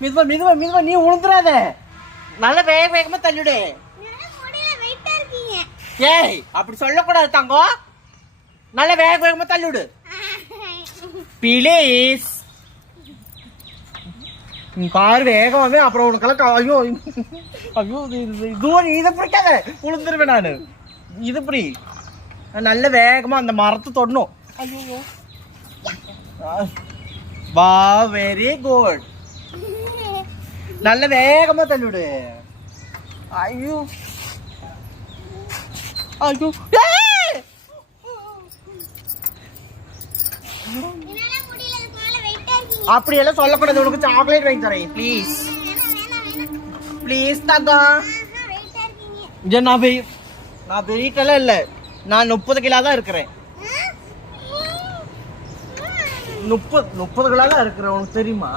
மிதுவா மிதுவா மிதுவா நீ உளுந்துறாத. நல்ல வேக வேகமா தள்ளிடு ஏய் அப்படி சொல்லக்கூடாது தங்கம் நல்ல வேக வேகமா தள்ளிவிடு. ப்ளீஸ் பாரு வேகமாவே அப்புறம் உனக்கெல்லாம் ஐயோ ஐயோ இது- இது- பிடிக்காத. உளுந்துருவேன் நான். இது பிடி. நல்ல வேகமா அந்த மரத்தை தொடணும். ஐயோ வா வெரி குட் நல்ல வேகமா தள்ளிவிடு ஐயோ ஐயோ! அப்படி எல்லாம் சொல்லக்கூடாது உனக்கு சாக்லேட் வாங்கி தரேன் ப்ளீஸ் ப்ளீஸ் இங்க நான் வெயி நான் வெயிட்டெல்லாம் இல்லை நான் முப்பது கிலோ தான் இருக்கிறேன் முப்பது முப்பது கிலோ தான் இருக்கிறேன் உனக்கு தெரியுமா